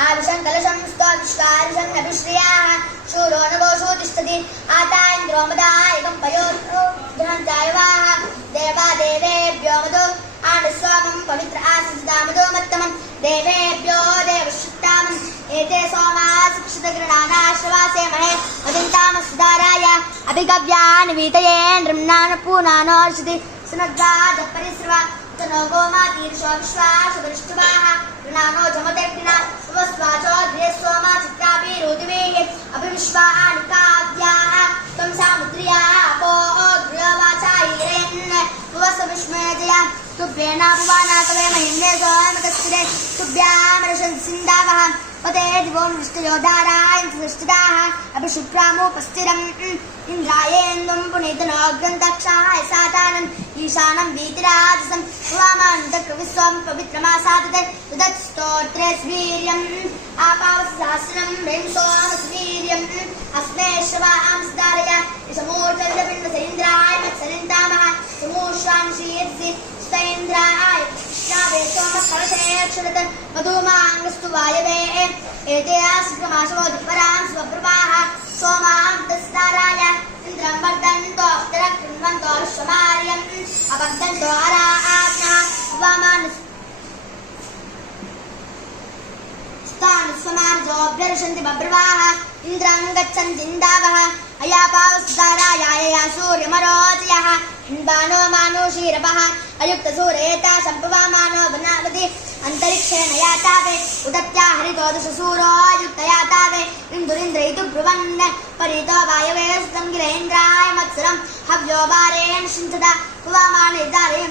आविशं कलशं स्तोविश्वारिशं नभिश्रियाः शूरो नवोषो तिष्ठति आता इन्द्रो मदायकं पयोर्जहन्तायवाः देवा देवेभ्यो मदो आनस्वामं पवित्र आसिदामदो मत्तमं देवेभ्यो देवश्रुतामन् एते सोमा शिक्षितगृणानाश्रवासे महे वदन्तामस्दाराय अभिगव्यान् वीतये नृम्नानपूनानोर्षति सुनद्वादपरिस्रवा तनो गोमातीर्षो विश्वासवरिष्ठवाः गृणानो जमतेग्ना उपस्वाचो द्वेस्वमा चित्राभिरुदिवेः अभिविश्वानि काव्याः त्वं सामुद्र्याः अपो गृहवाचायिरेन् उपस्वविस्मयजया तुभ्येना भुवाना कवे महिम्ने सोमकस्तिरे तुभ्यामरशं सिन्दावः पते दिवो वृष्टयो धारायन् सुदृष्टिताः अभिशुभ्रामुपस्थिरम् इन्द्रायेन्दुं पुनीतनोऽग्रन्तक्षाय सातानम् ईशानं वीतिराजसं वामान्तक्रविस्वं पवित्रमासादते तदस्तोत्रे स्वीर्यम् आपावसहस्रं रेंसोमस्वीर्यम् अस्मे श्रवां सुधारय समूर्चन्दपिण्डसेन्द्राय मत्सलिन्तामः समूष्वान् शीर्षि स्तैन्द्राय श्रावे सोमकलशेक्षरत् मधुमाङ्गस्तु वायवे एते आश्रमाशमोदिपरां स्वप्रभाः सोमां तस्ताराय इन्द्रं वर्धन्तो अप्तरं कृण्वन्तो विश्वमार्यम् अपन्तन्तो आराज्ञा वामान् स्वमार्जोऽभ्यर्षन्ति बभ्रवाः इन्द्रं गच्छन्ति इन्दावः अयापावस्ताराय सूर्यमरोचयः हिन्बानो मानुषीरवः अयुक्तसूरेता सम्पवामानो वनावति अन्तरिक्षेण यातावे उदत्या हरितो दशसूरो युक्तयातावे इन्दुरिन्द्रैतु ब्रुवन् परितो वायवे सुतं गिरेन्द्राय मत्सरं हव्यो वारेण शिञ्चता पुवामाने दारे